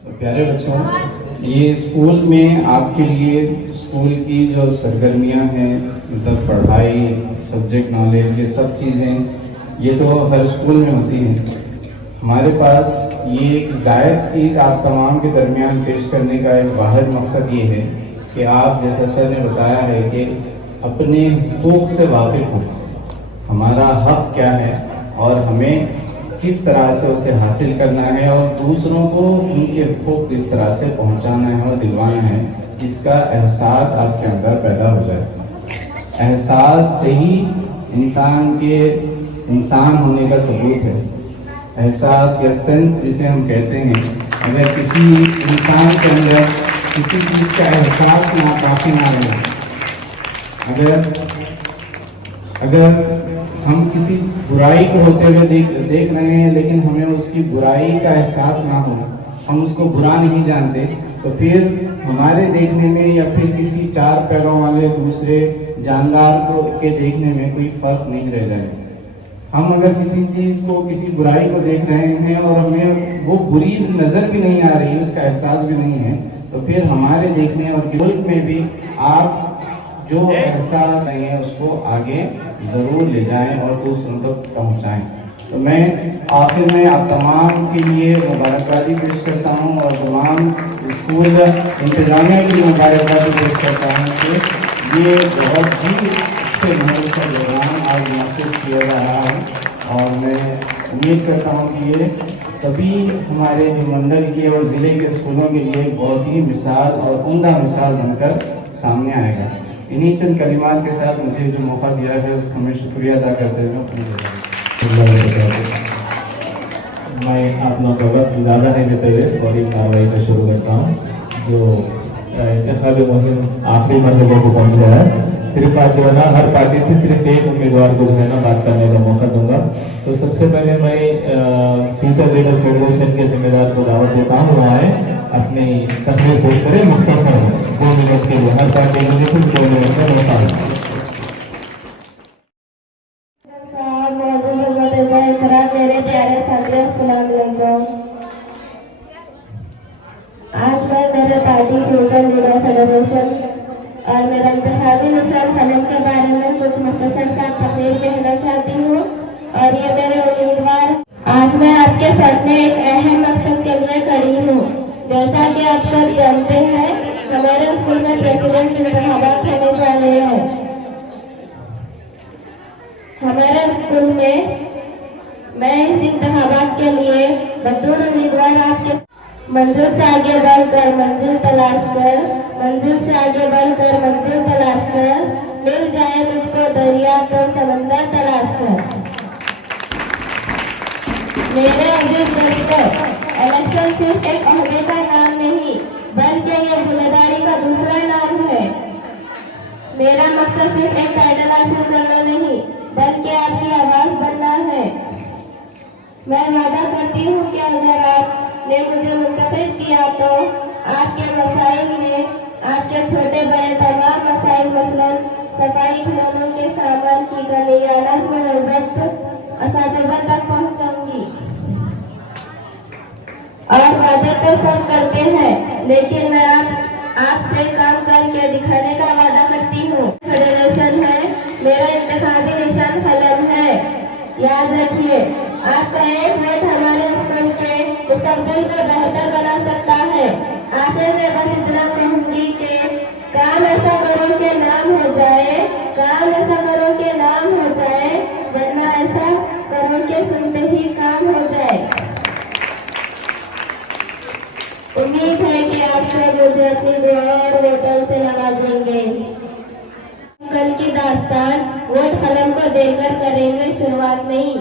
प्यारे बच्चों, ये स्कूल में आपके लिए स्कूल की जो सरगर्मियां हैं, मतलब पढ़ाई, सब्जेक्ट नॉलेज, ये सब चीज़ें ये तो हर स्कूल में होती हैं। हमारे पास ये एक ज़ायद चीज़ आप तमाम के दरमियान पेश करने का एक वाहिद मकसद ये है कि आप, जैसा सर ने बताया है, कि अपने हुकूक से वाकिफ़ हो, हमारा हक क्या है और हमें किस तरह से उसे हासिल करना है और दूसरों को उनके हुकूक किस तरह से पहुंचाना है और दिलवाना है, इसका एहसास आपके अंदर पैदा हो जाए। एहसास से ही इंसान के इंसान होने का सबूत है। एहसास या सेंस जिसे हम कहते हैं, अगर किसी इंसान के अंदर किसी चीज़ का एहसास ना काफ़ी ना रहे, अगर हम किसी बुराई को होते हुए देख रहे हैं लेकिन हमें उसकी बुराई का एहसास ना हो, हम उसको बुरा नहीं जानते, तो फिर हमारे देखने में या फिर किसी चार पैरों वाले दूसरे जानदार को के देखने में कोई फर्क नहीं रह जाए। हम अगर किसी चीज़ को, किसी बुराई को देख रहे हैं और हमें वो बुरी नज़र भी नहीं आ रही, उसका एहसास भी नहीं है, तो फिर हमारे देखने और मुल्क में भी आप जो एहसास है उसको आगे ज़रूर ले जाएं और दूसरों तक पहुंचाएं। तो मैं आखिर में आप तमाम के लिए मुबारकबादी पेश करता हूं और तमाम स्कूल इंतजामिया की मुबारकबादी पेश करता हूं कि ये बहुत ही अच्छे महल का प्रोग्राम आज मुनक़िद किया जा रहा है और मैं उम्मीद करता हूं कि ये सभी हमारे मंडल के और ज़िले के स्कूलों के लिए बहुत ही मिसाल और उम्दा मिसाल बनकर सामने आएगा। इन्हीं चंद कलिमात के साथ मुझे जो मौका दिया है उसका मैं शुक्रिया अदा करते हुए मैं आप लोगों का वक्त ज़्यादा नहीं लेते हुए बड़ी कार्रवाई का शुरू करता हूँ। जो इंतखाबी मुहिम आखिरी मरतबे को पहुँच गया है, सिर्फ आज जो है ना हर पार्टी से सिर्फ एक उम्मीदवार को जो है ना बात करने का मौका दूंगा। तो सबसे पहले मैं फ्यूचर लीडर फेडरेशन के जिम्मेदार को दावत देता हूँ, वहाँ है अपनी तस्वीर पेश करें मुख्तसर 2 मिनट के लिए, हर पार्टी के लिए कुछ 2 मिनट में मौका। मेरे प्यारे साथियों, अस्सलाम वालेकुम। आज मैं मेरे पार्टी फ्यूचर लीडर फेडरेशन और मेरा इंतखाबी निशान कलम के बारे में कुछ मुख्तसर सा तकरीर कहना चाहती हूँ और ये मेरे उम्मीदवार। आज मैं आपके सामने एक अहम मकसद के लिए खड़ी हूँ। जैसा कि आप सब जानते हैं, हमारे स्कूल में प्रेसिडेंट इंतखाबात होने जा रहे हैं। हमारे स्कूल में मैं इस इंतखाबात के लिए बतौर उम्मीदवार आपके मंजिल से आगे बढ़कर मंजिल तलाश कर, मंजिल से आगे बढ़कर मंजिल तलाश कर, मिल जाए मुझको दरिया तो समंदर तलाश कर। मेरे अजीज दोस्तों, इलेक्शन सिर्फ एक ओहदे का नाम नहीं बल्कि ये जिम्मेदारी का दूसरा नाम है। मेरा मकसद सिर्फ एक टाइटल हासिल करना नहीं बल्कि आपकी आवाज बनना है। मैं वादा करती हूँ कि अगर आपने मुझे मुंतखब किया तो आपके मसाइल में, आपके छोटे बड़े तमाम मसाइल, मसलन सफाई, खिलौनों के सामान की कमी या नज़्म व ज़ब्त असातिज़ा तक पहुँचाऊंगी। और वादे तो सब करते हैं, लेकिन मैं आपसे काम करके दिखाने का वादा करती हूँ। फेडरेशन है, मेरा इंतखाबी निशान कलम है। याद रखिए, आपका एक वोट हमारे स्कूल के मुस्तकबिल को बेहतर बना सकता है। आखिर में बस इतना कहूँगी कि काम ऐसा करो कि नाम हो जाए, काम ऐसा करो कि नाम हो जाए, वरना ऐसा करो कि सुनते ही काम हो जाए। उम्मीद है कि आप सब मुझे अपनी दुआ और वोटों से नवाजेंगे। कल की दास्तान वोट कलम को देकर करेंगे शुरुआत नहीं।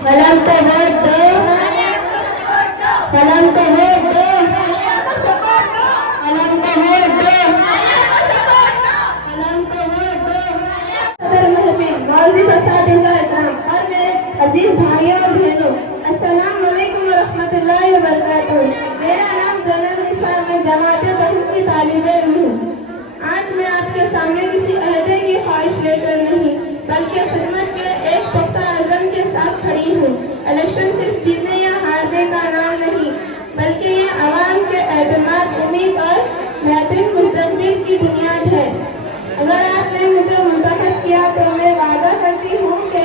कलम को वोट दो, कलम को वोट दो, कलम को वोट दो, कलम को वोट दो। और मेरे अजीज भाइयों और बहनों, अस्सलाम वालेकुम व रहमतुल्लाहि व बरकातहू। मेरा नाम ज़ैनब निसा, मैं जमाते दहम की तालिबे हूँ। आज मैं आपके सामने किसी अहदे की ख्वाहिश लेकर नहीं बल्कि खिदमत के एक पुख्ता खड़ी हूँ। इलेक्शन सिर्फ जीतने या हारने का नाम नहीं, बल्कि ये आवाम के एतमाद, उम्मीद और बेहतरीन मुस्तकबिल की बुनियाद है। अगर आपने मुझे मुंतखब किया तो मैं वादा करती हूँ कि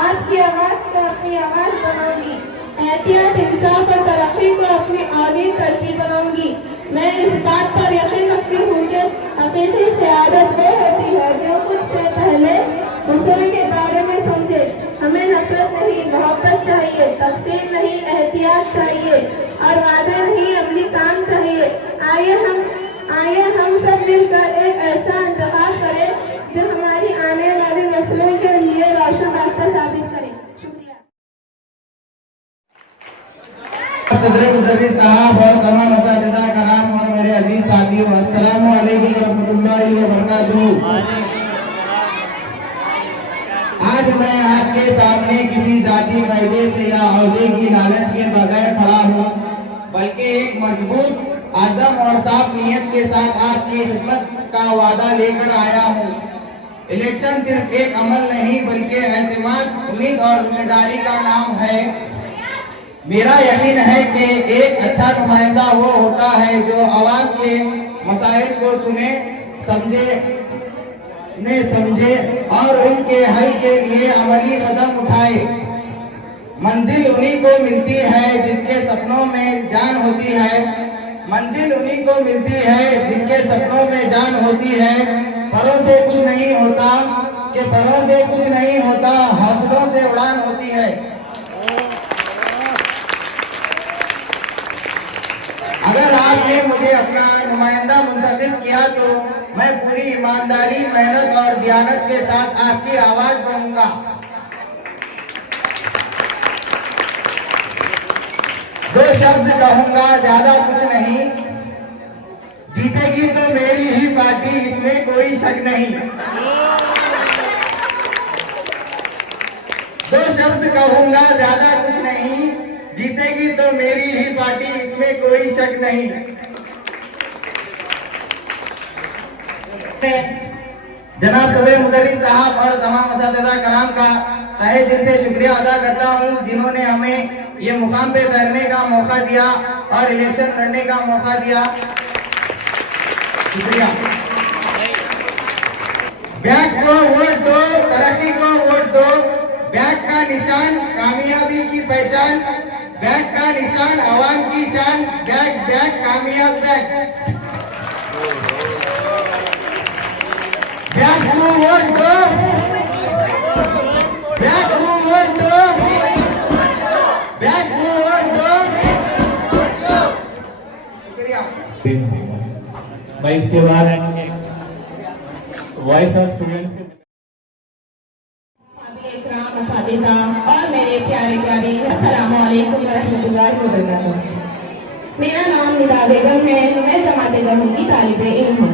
आपकी आवाज़ को अपनी आवाज़ बनाऊंगी, एहतियात, इंसाफ और तरक्की को अपनी औली तरजीह बनाऊंगी। मैं इस बात पर यकीन रखती हूँ कि हकीकी क़यादत वो होती है जो खुद से पहले दूसरों के बारे में सोचे। हमें नफरत नहीं, मोहब्बत चाहिए, तकसीम नहीं, एहतियात चाहिए और वादे नहीं, अमली काम चाहिए। आइए हम सब मिलकर एक ऐसा इंतखाब करें जो हमारी आने वाली नस्लों के लिए रोशन रास्ता साबित करे। शुक्रिया। सदर मुदर्रिस साहब और तमाम असातिज़ा कराम और मेरे अजीज साथियों, अस्सलामु अलैकुम रहमतुल्लाहि व बरकातुहू। आज मैं आपके सामने किसी जाती फायदे से या औहदे की लालच के बगैर खड़ा हूँ, बल्कि एक मजबूत, आज़म और साफ नीयत के साथ आपकी खिदमत का वादा लेकर आया हूँ। इलेक्शन सिर्फ एक अमल नहीं, बल्कि एतमाद, उम्मीद और जिम्मेदारी का नाम है। मेरा यकीन है कि एक अच्छा नुमाइंदा वो होता है जो आवाम के मसाइल को सुने समझे और उनके हल के लिए अमली कदम उठाए। मंजिल उन्हीं को मिलती है जिसके सपनों में जान होती है। मंजिल उन्हीं को मिलती है जिसके सपनों में जान होती है। परों से कुछ नहीं होता परों से कुछ नहीं होता, हौसलों से उड़ान होती है। अगर आपने मुझे अपना नुमाइंदा मुंतखब किया तो मैं पूरी ईमानदारी, मेहनत और दियानत के साथ आपकी आवाज बनूंगा। दो शब्द कहूंगा, ज्यादा कुछ नहीं। जीतेगी तो मेरी ही पार्टी, इसमें कोई शक नहीं। दो शब्द कहूंगा, ज्यादा कुछ नहीं। जीतेगी तो मेरी ही पार्टी, इसमें कोई शक नहीं। जनाब सदर मुदर्रिस साहब और तमाम असातिज़ा कराम का तहे दिल से शुक्रिया अदा करता हूँ, जिन्होंने हमें ये मुकाम पे बैठने का मौका दिया और इलेक्शन लड़ने का मौका दिया। शुक्रिया। बैग को वोट दो, तरक्की को वोट दो। बैग का निशान कामयाबी की पहचान, बैग का निशान आवाम की शान। बैग बैग कामयाब बैग। बैग को वोट दो, बैग को वोट दो, बैग को वोट दो। शुक्रिया। मैं इसके बाद वॉइस ऑफ स्टूडेंट्स और मेरे प्यारे प्यारे अस्सलाम वालेकुम रहमतुल्लाहि व बरकातुहू। मेरा नाम निदा बेगम है, मैं जमाते दहम की तालिबे इल्म हूँ।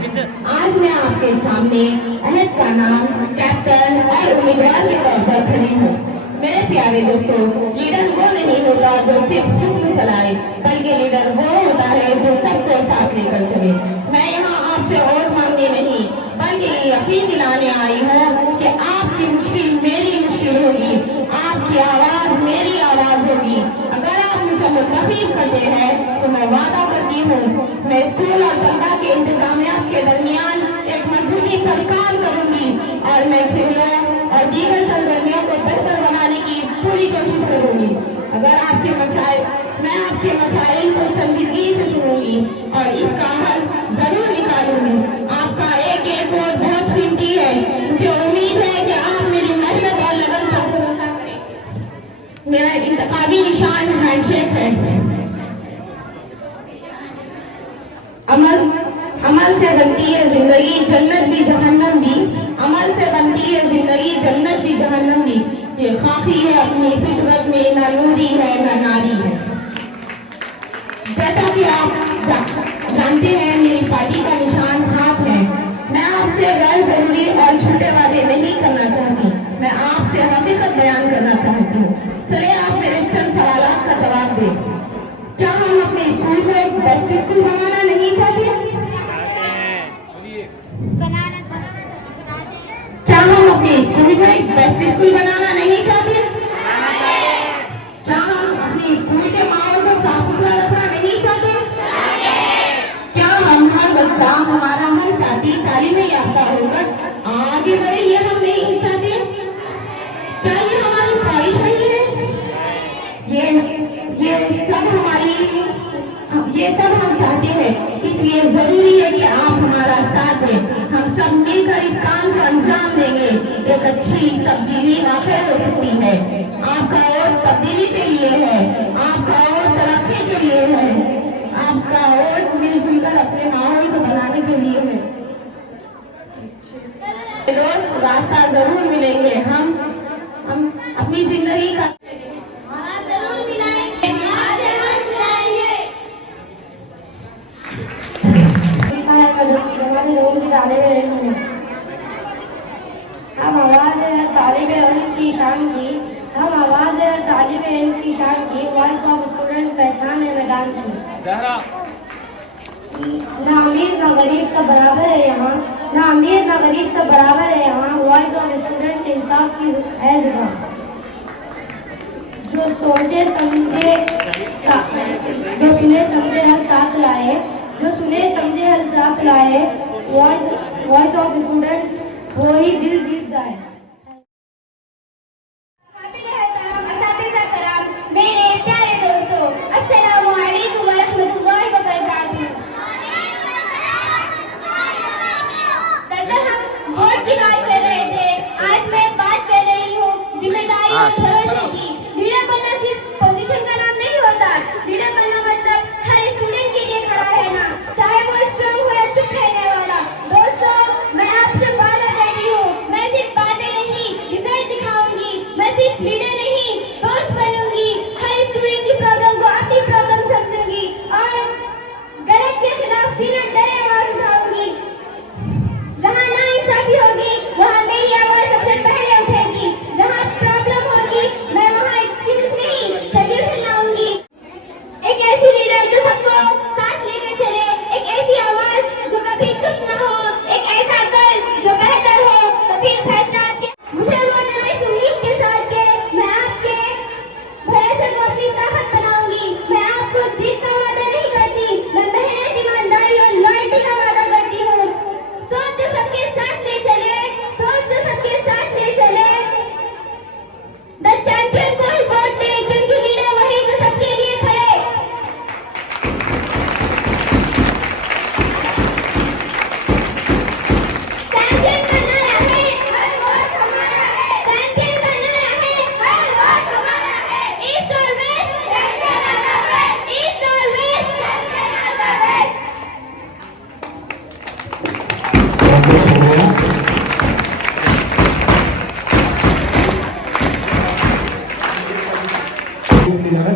आज मैं आपके सामने अहद का नाम, कैप्टन और उम्मीदवार के तौर पर खड़ी हूँ। मेरे प्यारे दोस्तों, लीडर वो नहीं होता जो सिर्फ हुक्म चलाए, बल्कि लीडर वो होता है जो सबको साथ लेकर चले। मैं यहाँ आपसे वोट मांगने नहीं, बल्कि यकीन दिलाने आई हूँ कि आपकी मुश्किल मेरी मुश्किल होगी, आपकी आवाज मेरी आवाज होगी। अगर आप मुझे मुतफिक करते हैं तो मैं वादा करती हूँ, मैं स्कूल और तलबा के इंतजामिया के दरमियान एक मजबूती पर काम करूंगी और मैं खेलों और दीगर सरगर्मियों को बेहतर बनाने की पूरी कोशिश करूंगी। मैं आपके मसाइल को संजीदगी से सुनूंगी और इसका हल जरूर निकालूंगी। आपका एक एक वोट बहुत कीमती है। मुझे उम्मीद है कि आप मेरी मेहनत और लगन पर भरोसा करें। मेरा इंतखाबी निशान हैंडशेक है। अमल से बनती है जिंदगी, जन्नत भी जहन्नम भी। अमल से बनती है जिंदगी, जन्नत भी जहन्नम भी। ये खाकी है अपनी फितरत में, ना नूरी है ना नारी है। जैसा कि आप जानते हैं, मेरी पार्टी का निशान हाथ है। मैं आपसे गैर जरूरी और झूठे वादे नहीं करना चाहती, मैं आपसे हकीकत बयान करना चाहती हूँ। चलिए आप मेरे चंद सवालों का जवाब दें। क्या हम अपने स्कूल को एक बेस्ट स्कूल बनाना नहीं चाहते? क्या हम अपने स्कूल को एक बेस्ट स्कूल बनाना नहीं चाहते? एक अच्छी तब्दीली नाफिज हो सकती है। आपका वोट तब्दीली के लिए है, आपका वोट तरक्की के लिए है, आपका वोट मिलजुल कर अपने माहौल को बनाने के लिए है। रोज रास्ता जरूर मिलेंगे, हम अपनी जिंदगी का जरूर मिलाएंगे, हम आवाज़ तालिब इल्म की शान की, हम आवाज़ तालिब इल्म की शान की, वॉइस ऑफ स्टूडेंट पहचान मैदान की। ना अमीर ना गरीब सब बराबर है यहाँ, ना अमीर ना गरीब सब बराबर है यहाँ, वॉइस ऑफ स्टूडेंट इंसाफ की है जहाँ। जो सोचे समझे जो सुने समझे हल साथ लाए, जो सुने समझे हल साथ लाए, वॉइस ऑफ स्टूडेंट वो ही दिल जीत जाए। मेरे प्यारे दोस्तों, अस्सलामु अलैकुम व रहमतुल्लाहि व बरकातुहू। कल हम वोट की बात कर रहे थे, आज मैं बात कर रही हूँ जिम्मेदारी और भरोसे की। लीडर बनना सिर्फ पोजीशन का नाम नहीं होता, लीडर बनना मतलब हर स्टूडेंट के लिए खड़ा रहना, चाहे वो स्ट्रांग हो या चुप रहने वाला। दोस्तों, मैं आपसे वादा करती हूँ, मैं सिर्फ बातें नहीं रिजल्ट दिखाऊंगी, मैं सिर्फ लीडर नहीं दोस्त बनूंगी, हर स्टूडेंट की प्रॉब्लम को अपनी प्रॉब्लम समझूंगी और गलत के खिलाफ बिना डरे आवाज उठाऊंगी। जहाँ नाइंसाफी होगी वहाँ मेरी आवाज सबसे पहले उठेगी, जहाँ प्रॉब्लम होगी मैं वहाँ एक्सक्यूज नहीं सॉल्यूशन लाऊंगी। एक ऐसी लीडर जो सबको साथ लेकर चले, एक ऐसी आवाज जो कभी चुप न हो, एक ऐसा कल जो बेहतर हो, तो फिर फैसला आपके। मुझे वोट देना इस उम्मीद के साथ के मैं आपके भरोसे को अपनी ताकत बनाऊंगी। मैं आपको जीत का वादा नहीं करती, मैं मेहनत, ईमानदारी और लॉयल्टी का वादा करती हूँ। सोच जो सबके साथ ले चले, सोच जो सबके साथ ले चले, द चैंपियन को ही वोट दे, क्योंकि लीडर वही जो सबके लिए खड़े। चैंपियन का नारा है, हर वोट हमारा है। चैंपियन का नारा है, हर वोट हमारा है। ईस्ट और वेस्ट, चैंपियन आता वेस्ट। ईस्ट और वेस्ट, चैंपियन आता वेस्ट। बहुत बहुत शुक्रिया।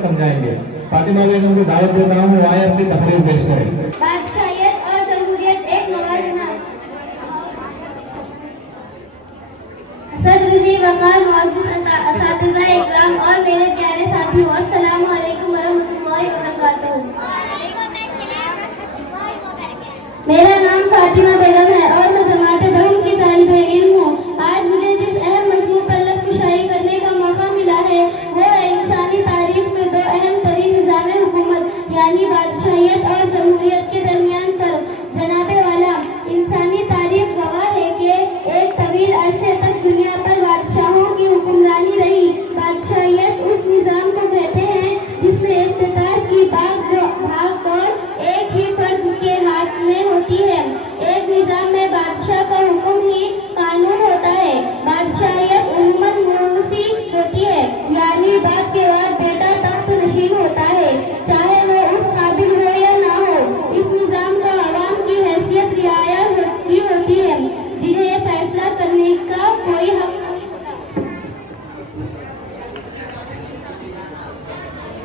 समझाएंगे। फातिमा बेगम को दावत देता हूँ, वो आए अपनी तकरीर पेश करें। बादशाहियत और जमहूरियत एक मुवाजना। सदर वकार मुअज़्ज़िज़ असातिज़ा इकराम और मेरे प्यारे साथियों, अस्सलामु अलैकुम वरहमतुल्लाहि वबरकातुहू। मेरा नाम फातिमा बेगम है और मैं जमात दहम की तालिबे इल्म हूँ। आज मुझे जिस अहम मजमू पर लफ्ज़-कुशाई करने का मौका मिला है वो है इंसानी तारीख में दो अहम तरीन निज़ाम हुकूमत यानी बादशाहियत और जमहूरियत के दरमियान फर्क। जनाबे वाला, इंसानी तारीख गवाह है कि एक तवील अरसे तक दुनिया पर बादशाहों की हुक्मरानी रही। बादशाहियत उस निज़ाम को कहते हैं जिसमें इख्तियार की भाग एक ही फर्द के हाथ में होती है। एक निज़ाम में बादशाह का हुक्म ही कानून होता है। बादशाहियत उम्मन मुनूसी होती है, यानी बाप के बाद बेटा तख्त नशीन होता है, चाहे वो उस काबिल हो या ना हो। इस निज़ाम का अवाम की हैसियत रियाया होती है, जिन्हें फैसला करने का कोई हक।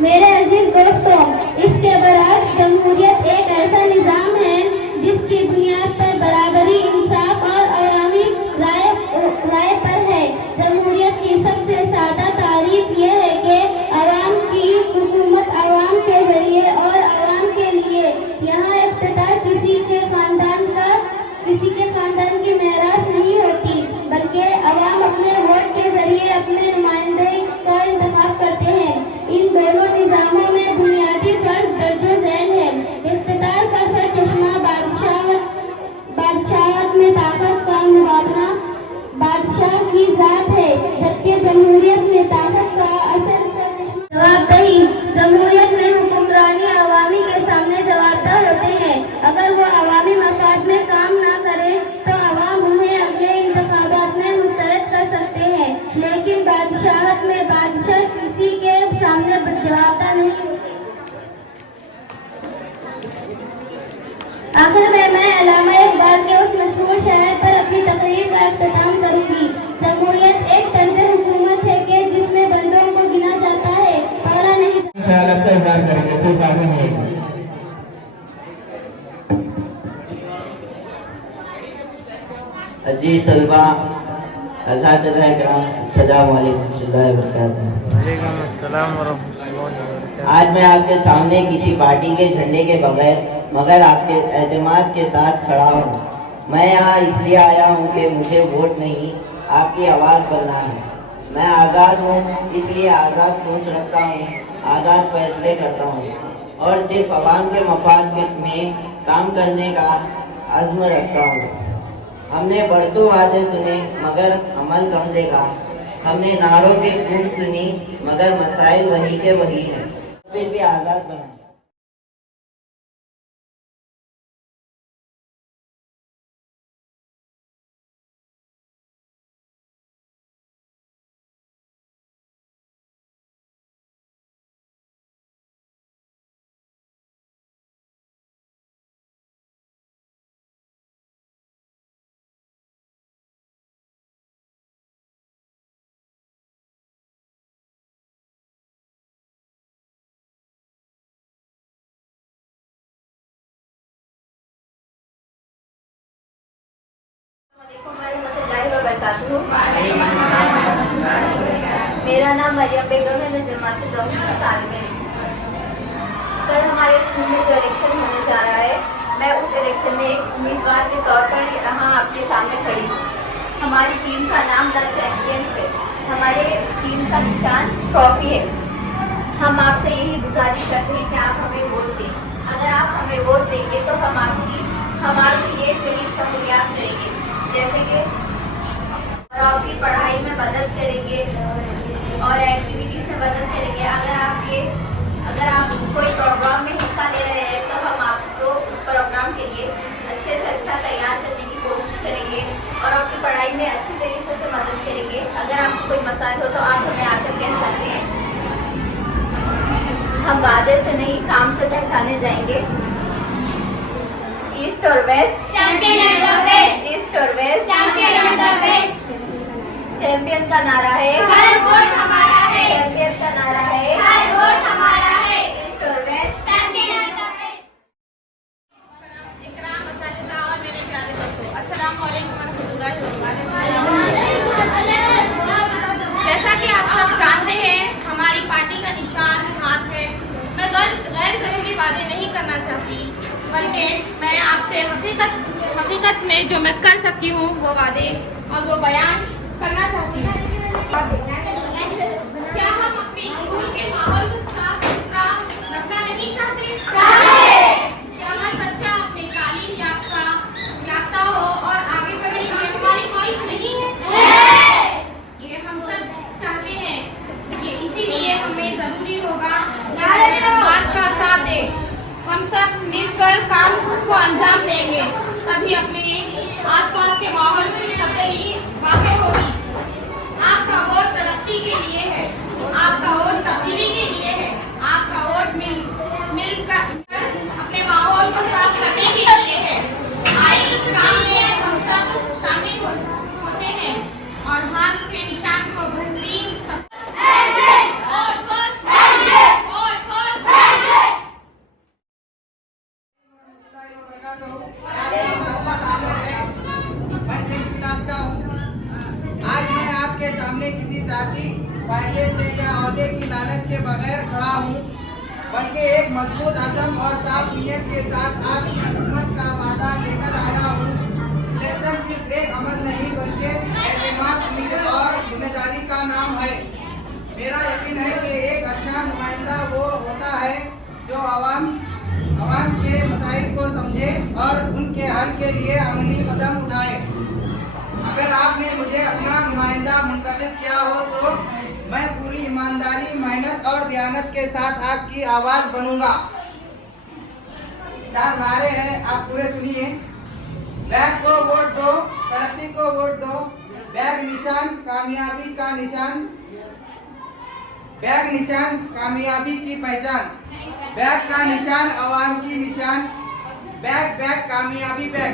मेरे अजीज दोस्तों, इसके बरअक्स जमहूरियत एक ऐसा निज़ाम है जिसकी बुनियाद पर बराबरी, इंसाफ और अवामी राय पर है। जमहूरियत की सबसे सादा तारीफ यह है कि अवाम की हुकूमत अवाम के जरिए और अवाम के लिए। यहाँ इख्तियार किसी के खानदान की मेरास नहीं होती, बल्कि अवाम अपने वोट के जरिए अपने नुमाइंदे का इंतखाब करते हैं। इन दोनों निज़ामों में बुनियादी फर्ज दर्जे झैल है। इख्तियार का सर चश्मा बादशाहत में ताकत का मुबादला बादशाह की जात है, जबकि जमहूरियत में ताकत का असल जवाबदेही। जमहूरियत में हुक्मरानी अवामी के सामने जवाबदार होते हैं। अगर वो अवामी मफाद में काम ना करे तो अवाम उन्हें अगले इंतखाबात में मुस्तरद कर में बादशाह किसी के सामने जवाबदा नहीं होती। आखिर में मैं अल्लामा इकबाल के उस मशहूर शायर पर अपनी तकरीर का इख्तिताम करूंगी। जमहूरियत एक तंत्र हुकूमत है कि जिसमें बंदों को गिना जाता है, पाला नहीं। ख्याल आपका इजहार करेंगे कोई फायदा नहीं होगा। जी सलवा अस्सलाम वालेकुम। आज मैं आपके सामने किसी पार्टी के झंडे के बगैर मगर आपके एतमाद के साथ खड़ा हूँ। मैं यहाँ इसलिए आया हूँ कि मुझे वोट नहीं, आपकी आवाज़ बनना है। मैं आज़ाद हूँ, इसलिए आज़ाद सोच रखता हूँ, आज़ाद फैसले करता हूँ और सिर्फ आवाम के मफाद में काम करने का अज़्म रखता हूँ। हमने बरसों वादे सुने मगर अमल कम देखा। हमने नारों की धूम सुनी मगर मसाइल वही के वही हैं। फिर भी आज़ाद बना। मेरा नाम मरियम बेगम है। मैं जमात दौलत का तालिब इल्म। कल हमारे स्कूल में जो इलेक्शन होने जा रहा है, मैं उस इलेक्शन में एक उम्मीदवार के तौर पर यहाँ आपके सामने खड़ी हूँ। हमारी टीम का नाम द चैंपियंस है। हमारे टीम का निशान ट्रॉफी है। हम आपसे यही गुजारिश करते हैं कि आप हमें वोट दें। अगर आप हमें वोट देंगे तो हम हमारे लिए कई सहूलियात करेंगे, जैसे कि आपकी पढ़ाई में मदद करेंगे और एक्टिविटीज में मदद करेंगे। अगर आप कोई प्रोग्राम में हिस्सा ले रहे हैं तो हम आपको उस प्रोग्राम के लिए अच्छे से अच्छा तैयार करने की कोशिश करेंगे और आपकी पढ़ाई में अच्छी तरीके से मदद करेंगे। अगर आपको कोई मसाइल हो तो आप हमें आकर कह सकते हैं। हम वादे से नहीं, काम से पहचाने जाएंगे। ईस्ट और west champion at the west. East और west champion at the west. Champion का नारा है हर वोट हमारा है। चैंपियन का नारा है हर वोट हमारा है। ईस्ट और west champion at the west. इकराम असातिज़ा और मेरे प्यारे दोस्तों, अस्सलाम वालेकुम वरहमतुल्लाहि वबरकातुहू। जैसा कि आप सब जानते हैं, हमारी पार्टी का निशान हाथ है। मैं गैर ज़रूरी वादे नहीं करना चाहती, बल्कि मैं आपसे हकीकत में जो मैं कर सकती हूँ वो वादे और वो बयान करना चाहती हूँ। क्या हम अपने स्कूल के माहौल को साफ सुथरा रखना नहीं चाहते? क्या हर बच्चा अपनी तालीम याफ्ता हो और आगे बढ़े, ये हमारी ख्वाहिश नहीं है? ये हम सब चाहते हैं। ये इसीलिए हमें जरूरी होगा बात का साथ दे। हम सब मिलकर काम को अंजाम देंगे, तभी अपने आसपास के माहौल की तब्दीली वाक़ई होगी। आपका वोट तरक्की के लिए है, आपका वोट तब्दीली के लिए है, आपका वोट मिलकर अपने माहौल को साफ रखने के लिए है। आइए इस काम में हम सब शामिल होते हैं और हाथ के निशान को बेहतरीन आज मैं आपके सामने किसी जाति फायदे से या औहदे की लालच के बगैर खड़ा हूँ, बल्कि एक मजबूत अज़म और साफ नीयत के साथ आपकी खिदमत का वादा लेकर आया हूँ। इलेक्शन सिर्फ एक अमल नहीं बल्कि एतमाद, उम्मीद और जिम्मेदारी का नाम है। मेरा यकीन है कि एक अच्छा नुमाइंदा वो होता है जो आवाम के मसाइल को समझे और उनके हल के लिए अमली कदम उठाए। अगर आपने मुझे अपना नुमाइंदा मुंतखब किया हो तो मैं पूरी ईमानदारी, मेहनत और दयानत के साथ आपकी आवाज़ बनूंगा। 4 नारे हैं, आप पूरे सुनिए। बैग को वोट दो, तरक्की को वोट दो। बैग निशान कामयाबी का निशान, बैग निशान कामयाबी की पहचान, बैग का निशान अवाम की निशान, बैग बैग कामयाबी बैग।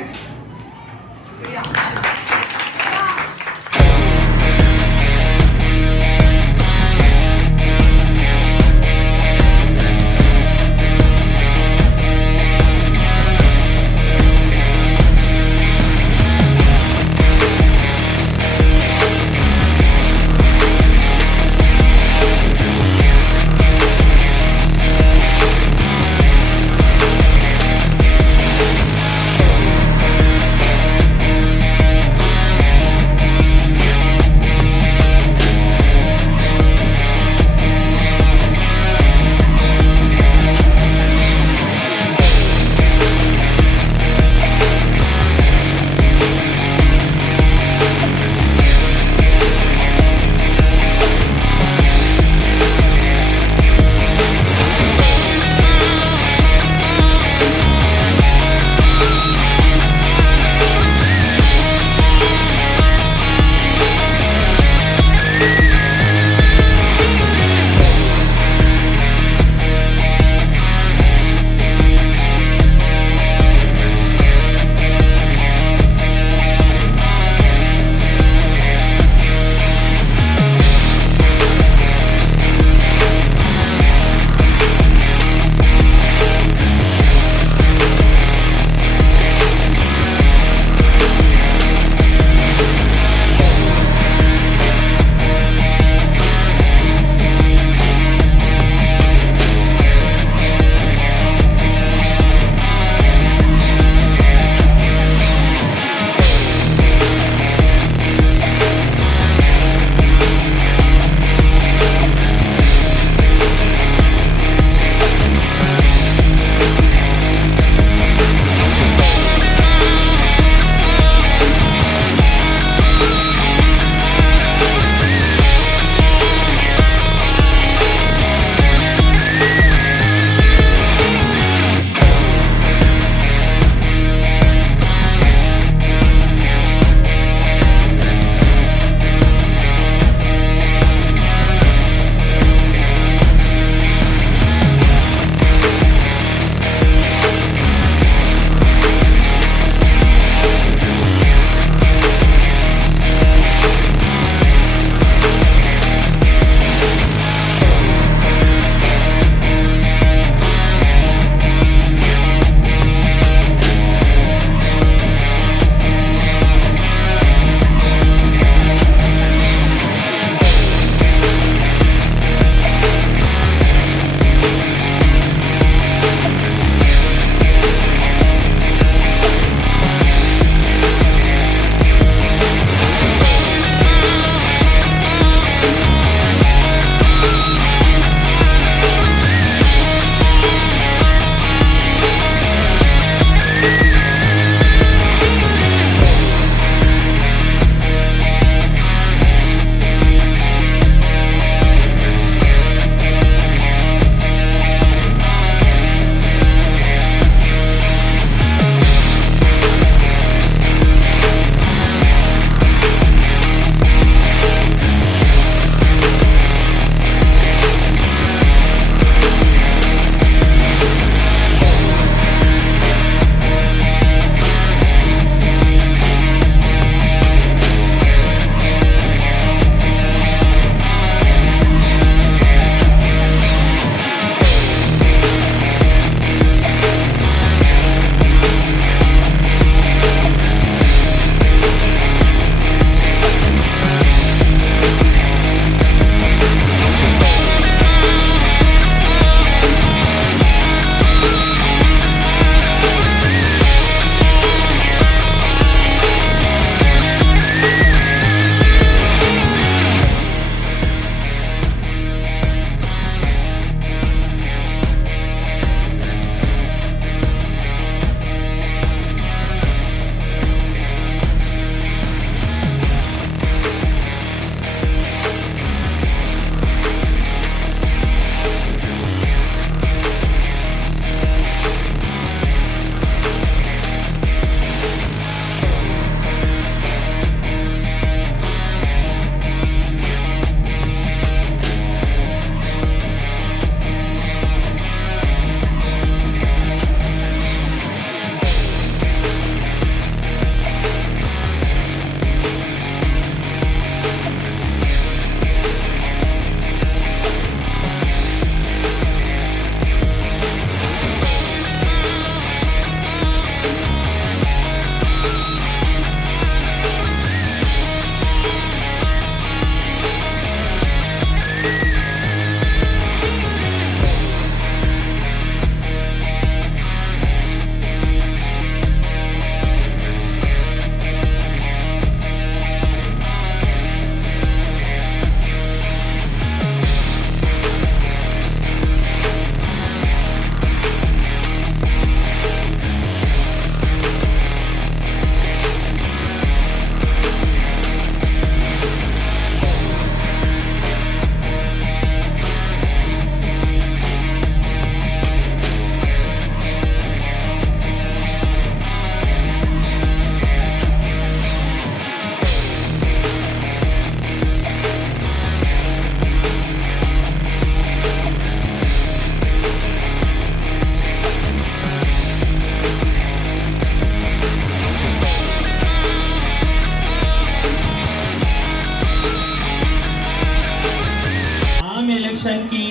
कंपटीशन की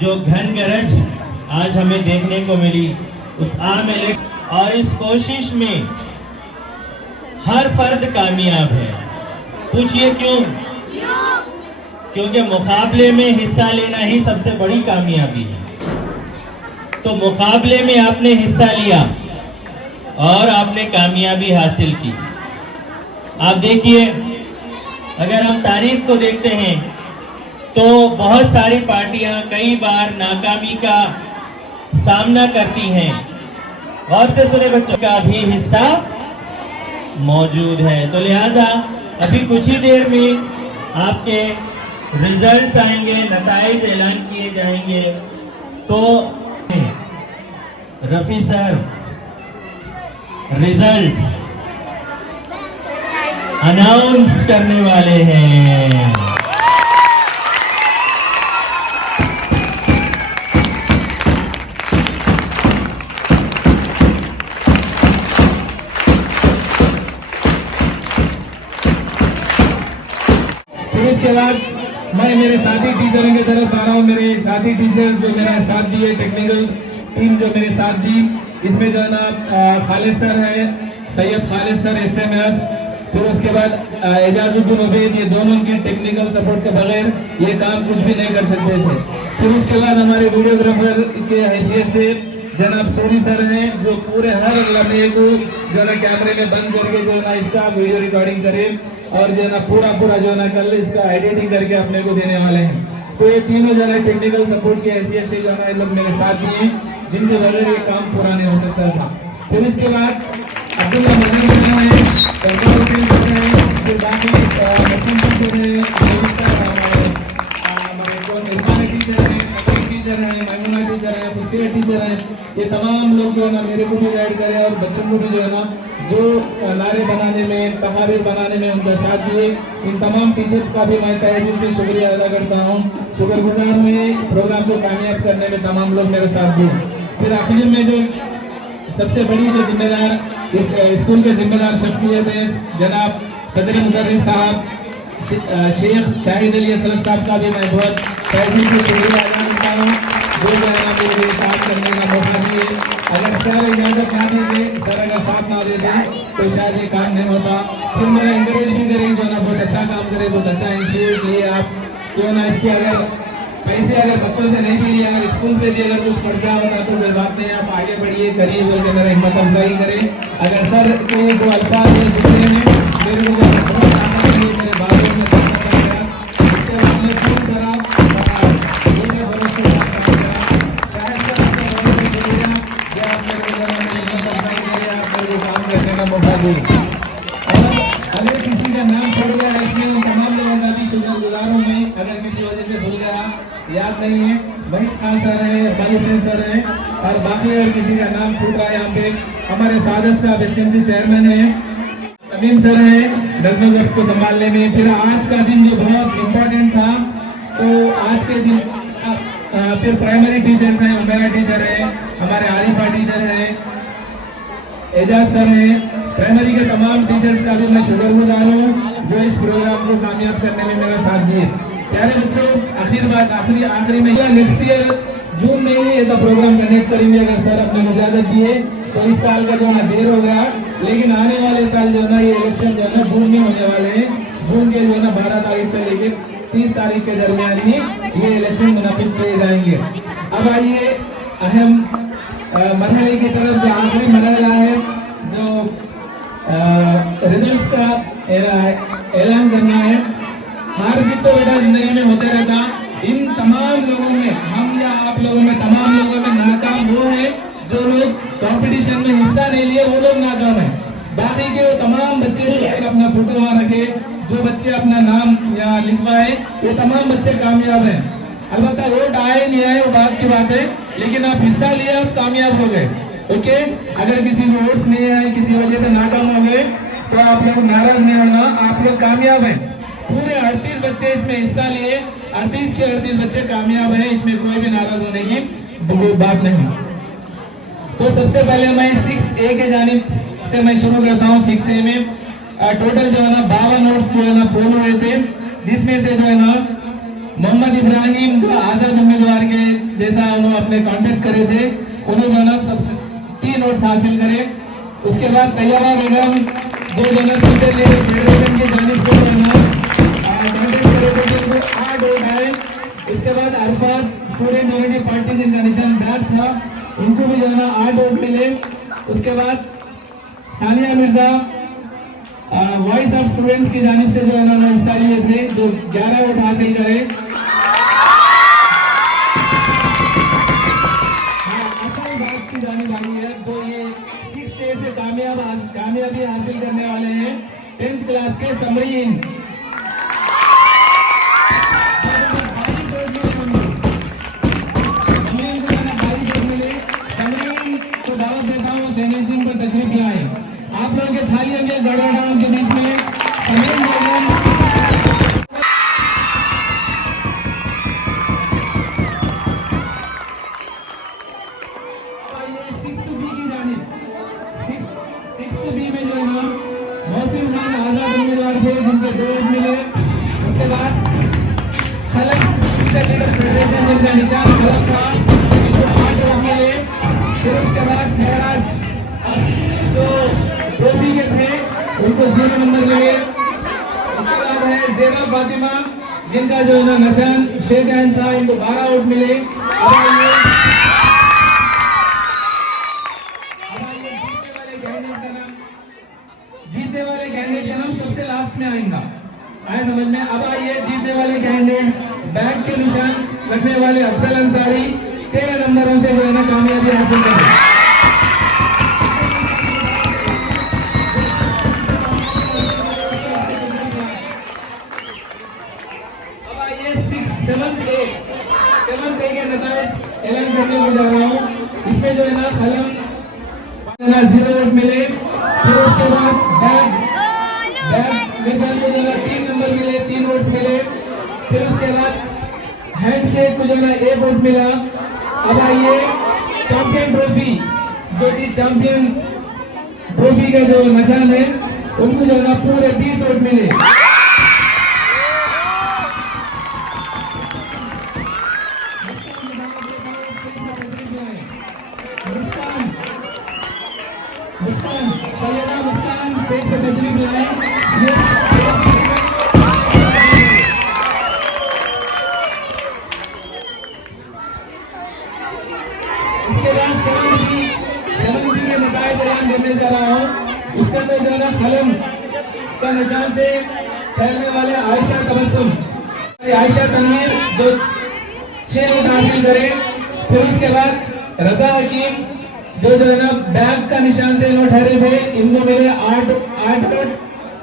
जो घन गरज आज हमें देखने को मिली उस आम इलेक्शन और इस कोशिश में हर फर्द कामयाब है। पूछिए क्यों? क्योंकि मुकाबले में हिस्सा लेना ही सबसे बड़ी कामयाबी है। तो मुकाबले में आपने हिस्सा लिया और आपने कामयाबी हासिल की। आप देखिए, अगर हम तारीख को देखते हैं तो बहुत सारी पार्टियां कई बार नाकामी का सामना करती हैं। गौर से सुने बच्चों, का भी हिस्सा मौजूद है। तो लिहाजा अभी कुछ ही देर में आपके रिजल्ट्स आएंगे, नताइज ऐलान किए जाएंगे। तो रफी सर रिजल्ट्स अनाउंस करने वाले हैं। फिर इसके बाद मैं मेरे साथी टीचरों की तरफ आ रहा हूँ। मेरे साथी टीचर जो मेरा साथ दिए, टेक्निकल टीम जो मेरे साथ दी, इसमें जो है ना खालिद सर है, सैयद खालिद सर SMS, फिर उसके बाद एजाजुद्दीन उबैद, ये दोनों की टेक्निकल सपोर्ट के बगैर ये काम कुछ भी नहीं कर सकते थे। फिर उसके बाद हमारे वीडियोग्राफर के हैसियत से जनाब सोनी सर हैं, जो पूरे हर लम्हे को जो है कैमरे में बंद करके जो है ना इसका वीडियो रिकॉर्डिंग करे और जो है ना पूरा जो है ना कल इसका एडिटिंग करके अपने को देने वाले हैं। तो ये तीनों जो है टेक्निकल सपोर्ट की हैसियत से जो है ये लोग मेरे साथ दिए, जिनके बगैर ये काम पूरा नहीं हो सकता था। फिर इसके बाद अब्दुल्ला मदन सर हैं, फिर बाकी टीचर हैं, मैमुना टीचर हैं, फुस्किया टीचर हैं, ये तमाम लोग जो है ना मेरे को भी गाइड करे और बच्चों को भी जो है ना जो नारे बनाने में, तहारीर बनाने में उनका साथ दिए। इन तमाम टीचर्स का भी मैं तहे दिल से शुक्रिया अदा करता हूँ। शुक्रगुजार हूँ प्रोग्राम को कामयाब करने में तमाम लोग मेरे साथ दिए। फिर आखिर में जो सबसे बड़ी जो जिम्मेदार इस स्कूल के जिम्मेदार शख्सियत है जनाब सदर मुदर्रिस साहब, शेख शाहिद अली असलम साहब का भी मैं बहुत तहे दिल से शुक्रिया अदा करता हूँ, जो जो है ना मुझे काम करने का मौका दिए। अगर सर इजाजत ना देते, सर अगर साथ ना देते तो शायद ये काम नहीं होता। फिर मेरा इंकरेज भी करें जो ना बहुत अच्छा काम करे, बहुत अच्छा इंस्टीट्यूट लिए आप, क्यों ना इसके अगर पैसे अगर बच्चों से नहीं भी लिए, अगर स्कूल से भी अगर कुछ खर्चा होता तो कोई बात नहीं, आप आगे बढ़िए, करिए बोल के मेरा हिम्मत अफजाई करें। अगर सर के जो अल्फाज है दूसरे में मेरे को मेरे बातों में इसके बाद में पूरी तरह मौका दी। और अगर किसी का नाम छोड़ गया है इसमें उन तमाम लोगों का भी शुक्रगुजार हूँ मैं। अगर किसी वजह से भूल गया, याद नहीं है, वही खान सर है, बाली सर है और बाकी अगर किसी का नाम छूट रहा है, यहाँ पे हमारे सादत साहब SMC चेयरमैन है, अमीन सर है नज़्म को संभालने में। फिर आज का दिन जो बहुत इम्पोर्टेंट था, तो आज के दिन फिर प्राइमरी टीचर्स हैं, उमेरा टीचर है, हमारे आरिफा टीचर है, एजाज सर हैं, प्राइमरी के तमाम टीचर्स का भी मैं शुक्रगुजार हूँ जो इस प्रोग्राम को कामयाब करने में मेरा साथ दिए। प्यारे बच्चों, आखिरी में नेक्स्ट ईयर जून में ही ऐसा प्रोग्राम कनेक्ट करेंगे अगर सर अपने इजाजत दिए तो। इस साल का जो है देर हो गया, लेकिन आने वाले साल जो है ना ये इलेक्शन जो है ना जून में होने वाले हैं। जून के जो है ना 12 तारीख से लेके 30 तारीख के दरमियान ही ये इलेक्शन मुनाफिक किए जाएंगे। अब आइए अहम मरहले की तरफ, जो आखिरी मरहला है, जो रिजल्ट का ऐलान करना है। हार जीत तो बेटा जिंदगी में होते रहता, इन तमाम लोगों में, हम या आप लोगों में, तमाम लोगों में नाकाम वो है जो लोग कंपटीशन में हिस्सा नहीं लिए, वो लोग नाकाम है। बाकी के वो तमाम बच्चे जो अपना फोटो वहाँ रखे, जो बच्चे अपना नाम यहाँ लिखवाए, ये तमाम बच्चे कामयाब हैं। अलबत्ता वोट आए नहीं आए वो बात की बात है, लेकिन आप हिस्सा लिए, आप कामयाब हो गए। ओके, अगर किसी को वोट्स नहीं आए, किसी वजह से नाकाम हो गए, तो आप लोग नाराज नहीं होना, आप लोग कामयाब हैं। पूरे 38 बच्चे इसमें हिस्सा लिए, 38 के 38 बच्चे कामयाब हैं, इसमें कोई भी नाराज होने की बात नहीं। तो सबसे पहले मैं 6A के जानिब से मैं शुरू करता हूँ। 6A में टोटल जो है ना 52 नोट्स जो है ना पोल हुए थे, जिसमें से जो है ना मोहम्मद इब्राहिम जो आजाद उम्मीदवार के जैसा उन्होंने अपने कॉन्टेस्ट करे थे, उन्होंने जो है ना सबसे 3 वोट हासिल करे। उसके बाद तैयबा बेगम जो जनरल सेक्रेटरी फेडरेशन की जानिब से जो है ना कॉन्टेस्ट करे थे, उनको 8 वोट आए। उसके बाद अरफात स्टूडेंट यूनिटी पार्टी जिनका निशान बैट था, उनको भी जो है ना 8 वोट मिले। उसके बाद Sania Mirza voice of students की जानिब से जो है ना हिस्सा लिए थे, जो 11 वोट हासिल करे। हाँ, असल बात की जानिब आई है, जो ये 6th डे से कामयाबी हासिल करने वाले हैं 10th क्लास के समरीन। तशरीफ लाए आप लोगों के थालियों में गड़गड़ाहट के बीच में समीर बेगम ये 6th बी की जानिब 6th बी में जो है ना मोहसिन खान आजाद उम्मीदवार थे, जिनके 2 वोट मिले। उसके बाद खलक फेडरेशन जिनका निशान खलक था, इनको 8 वोट मिले। फिर उसके बाद महराज जो ट्रॉफी के थे, उनको 0 नंबर मिले। उसके बाद है ज़ेबा फातिमा, जिनका जो है ना निशान शेख हैंड था, इनको 12 वोट मिले। जीतने वाले कैंडिडेट का नाम सबसे लास्ट में आएगा, आए समझ में। अब आइए जीतने वाले कैंडिडेट बैग के निशान रखने वाले अफजल अंसारी 13 नंबरों से जो है ना कामयाबी हासिल करें। सेवंथ डे के नतीजे ऐलान करने को जा रहा हूँ। इसमें जो है ना खलम 0 वोट मिले। फिर उसके बाद बैग निशान को जो है 3 नंबर मिले, 3 वोट मिले। फिर उसके बाद हैंडशेक को जो है 1 वोट मिला। अब आइए चैंपियन ट्रॉफी, जो कि चैंपियन ट्रॉफी का जो निशान है, उनको जो है पूरे 20 वोट मिले। मुस्कान स्टेज पर तशरीफ लाए। इसके बाद 7th के नतीजे ऐलान करने जा रहा हूँ। उसके अंदर जो है ना खलम का निशान से खेलने वाले आयशा तबस्सुम, आयशा तनवीर जो 6 वोट हासिल करे। फिर उसके बाद रजा हकीम जो है ना बैग का निशान से इन्होंने ठहरे थे, इनको मिले 8 वोट।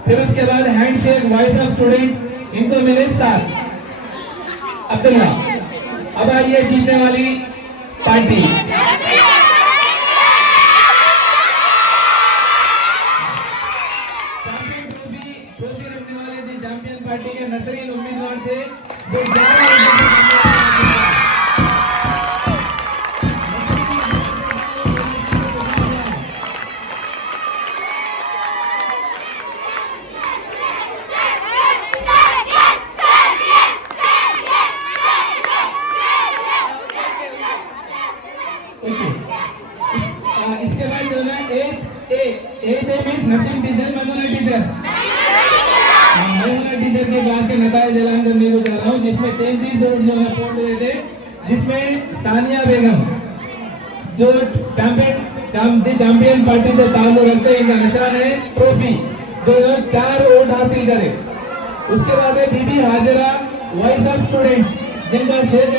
फिर उसके बाद हैंडशेक वॉइस ऑफ स्टूडेंट, इनको मिले 7। अब्दुल्ला, अब आइए जीतने वाली पार्टी। ट्रॉफी रखने वाले थे चैंपियन पार्टी के नसरीन उम्मीदवार थे, जो 11 इसके बाद जो है 8 नसीम टीचर मेमोना टीचर के क्लास के नतीजे ऐलान करने को जा रहा हूँ, जिसमें 33 वोट जो है पोल हुए थे, जिसमें सानिया बेगम जो चैंपियन पार्टी से ताल्लुक रखते हैं, इनका निशान है ट्रॉफी, जो 4 वोट हासिल करे। उसके बाद है बीबी हाजरा वॉइस ऑफ स्टूडेंट, जिनका शेख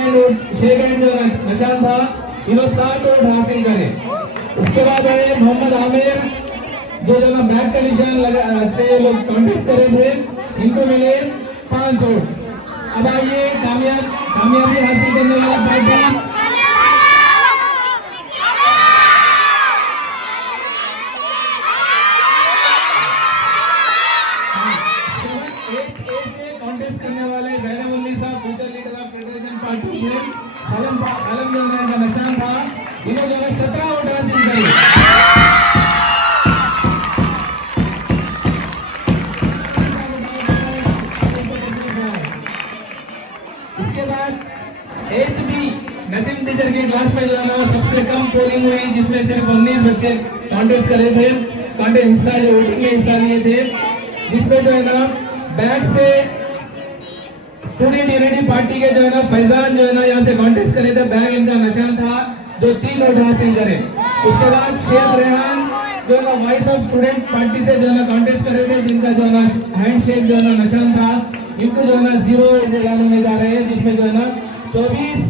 हैंड जो निशान था, इन्होंने 7 वोट हासिल करे। उसके बाद है मोहम्मद आमिर जो बैग का निशान लगाते लोग कॉन्टेस्ट करे थे, इनको मिले 5 वोट। अब आइए कामयाबी हासिल करने वाला पार्टी कॉन्टेस्ट करने वाले जैनब उन्नीस साहब future leader of federation party में खलम जो का निशान था, इन्होंने 17 वोट हासिल करे। इसके बाद 8th नसीम टीचर के क्लास में जो है ना सबसे कम पोलिंग हुई, जिसमें सिर्फ 19 बच्चे कॉन्टेस्ट करे थे, कॉन्टेस्ट हिस्सा जो वोटिंग में हिस्सा लिए थे, जिसमें जो है ना बैक से स्टूडेंट यूनिटी पार्टी के जो है ना फैजान जो है ना यहाँ से कॉन्टेस्ट करे थे, बैग इनका निशान था जो 3 वोट हासिल करे। उसके बाद शेख रेहान जो है ना वॉइस ऑफ स्टूडेंट पार्टी से जो है ना कॉन्टेस्ट करे थे, जिनका जो है ना हैंड शेक जो है ना निशान था, इनको जो है ना 0 ऐलान होने जा रहे हैं, जिसमें जो है ना 24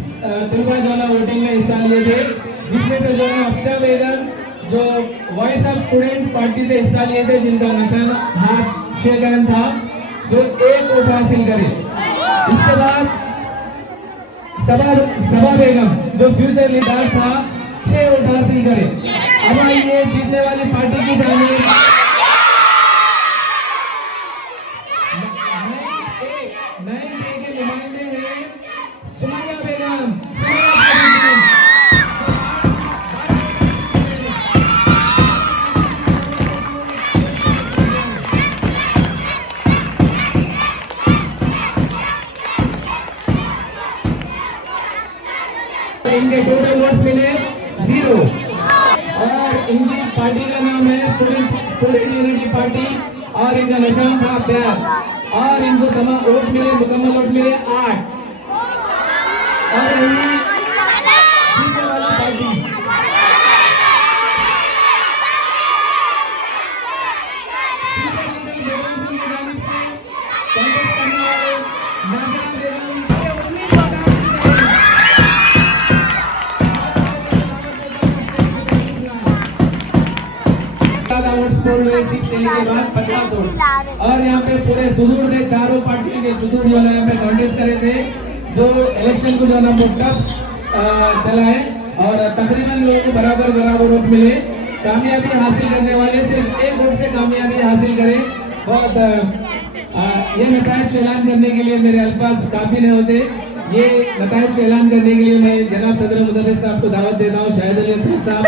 तलबा जो है ना वोटिंग में हिस्सा लिए थे, जिसमें से जो है अफशा बेगम जो वॉइस ऑफ स्टूडेंट पार्टी से हिस्सा लिए थे, जिनका निशान हाथ शेक हैंड था, जो 1 वोट हासिल करे। इसके बाद सबा बेगम जो फ्यूचर लीडर था 6 वोट हासिल करे। अब ये जीतने वाली पार्टी की जाने 9A के नुमाइंदे हैं सुमैया बेगम। इनके टोटल वोट्स मिले 0 और इनकी पार्टी का नाम है स्टूडेंट यूनिटी पार्टी और इनका निशान था बैग और इनको वोट मिले, मुकम्मल वोट मिले 8 और यही जीतने वाली पार्टी के बाद 50 वोट और यहाँ पे पूरे सुदूर ने चारों पार्टियों के सुदूर जो है यहाँ पे कॉन्टेस्ट करे थे, जो इलेक्शन को जो है ना वो टफ चला है और तकरीबन लोगों को बराबर वोट मिले। कामयाबी हासिल करने वाले सिर्फ 1 वोट से कामयाबी हासिल करे। बहुत ये नताइज ऐलान करने के लिए मेरे अल्फाज काफी नहीं होते। ये नताइज ऐलान करने के लिए मैं जनाब सदर मुदर्रिस साहब को दावत देता हूँ, शाहिद अली साहब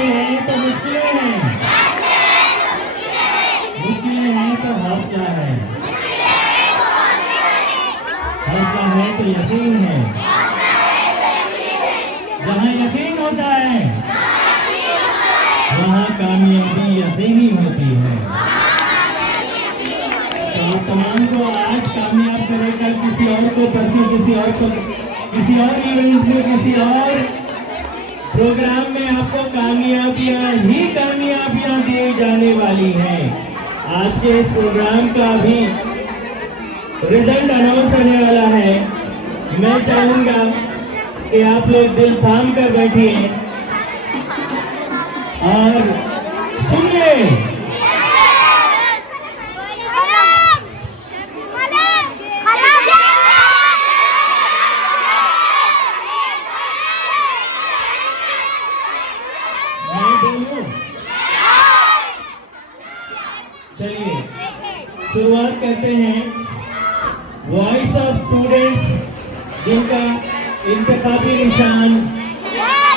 हैं तो मुश्किलें हैं, मुश्किलें हैं तो हौसला है, हौसला है तो यकीन है, जहाँ यकीन होता है वहाँ कामयाबी यकीनी होती है। तो तमाम को आज कामयाब करेगा, किसी और को परसों, किसी और को किसी और इवेंट में, किसी और प्रोग्राम में आपको कामयाबियां ही कामयाबियां दी जाने वाली हैं। आज के इस प्रोग्राम का भी रिजल्ट अनाउंस होने वाला है। मैं चाहूंगा कि आप लोग दिल थाम कर बैठिए और सुनिए। चलिए शुरुआत करते हैं। वॉइस ऑफ स्टूडेंट्स, जिनका इंतखाबी निशान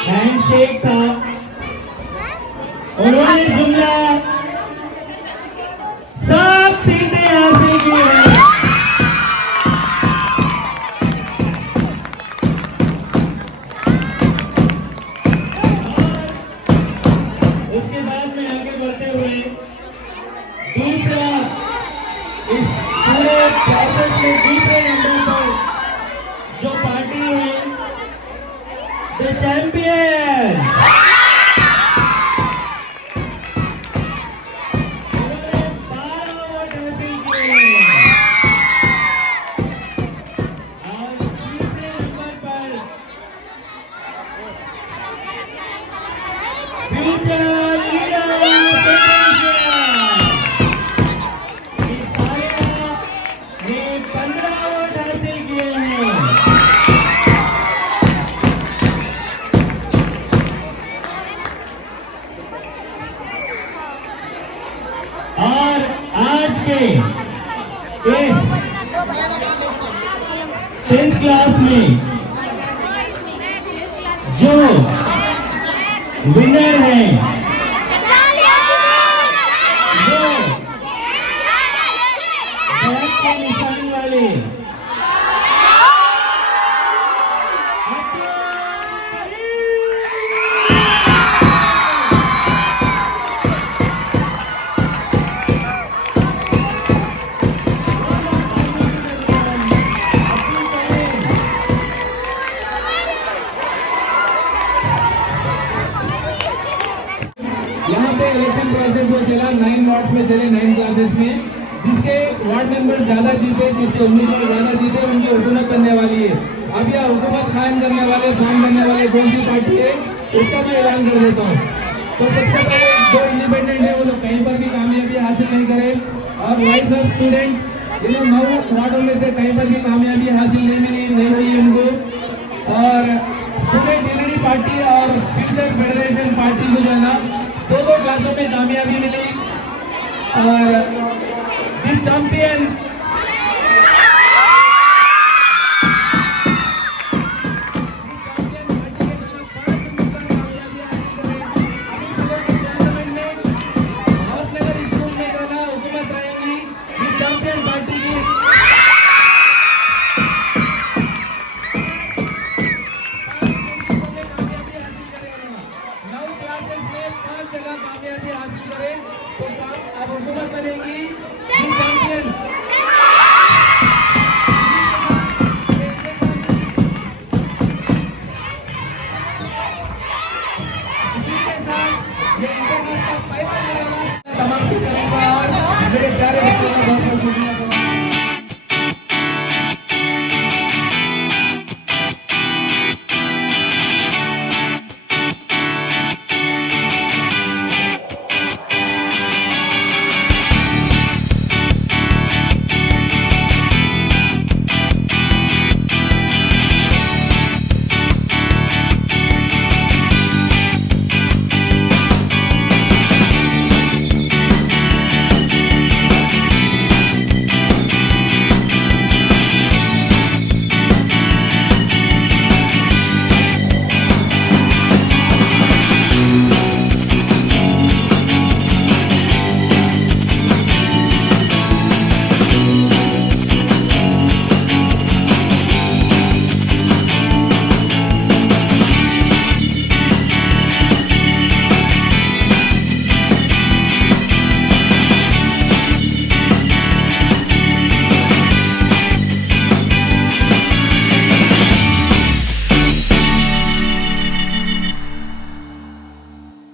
हैंडशेक था, उन्होंने जुमला 7 सीटें हासिल की हैं। उसके बाद में आगे बढ़ते हुए दूसरा, इस पूरे प्रोसेस के दूसरे नंबर पर जो पार्टी है, द चैंपियन, उन्होंने 12 वोट हासिल किए और तीसरे नंबर पर फ्यूचर लीडर ने 15 वोट हासिल किए हैं। और आज के इस 10th क्लास में जो विनर हैं, जो बैट के निशान वाले, यहाँ पे इलेक्शन प्रोसेस जो चला 9 वार्ड में चले, 9 क्लासेस में, जिसके वार्ड मेंबर ज्यादा जीते, जिसके उम्मीदवार ज्यादा जीते, उनकी हुकूमत बनने वाली है। अब यह हुकूमत कायम करने वाले, फॉर्म करने वाले कौन सी पार्टी है, उसका मैं ऐलान कर देता हूँ। तो सबसे पहले जो इंडिपेंडेंट है वो लोग कहीं पर भी कामयाबी हासिल नहीं करें, और वाइस ऑफ स्टूडेंट 9 वार्डों में से कहीं पर भी कामयाबी हासिल नहीं हुई उनको, और स्टूडेंट यूनिटी पार्टी और फ्यूचर फेडरेशन पार्टी को जो है ना 2 क्लासों में कामयाबी मिली, और दी चैंपियन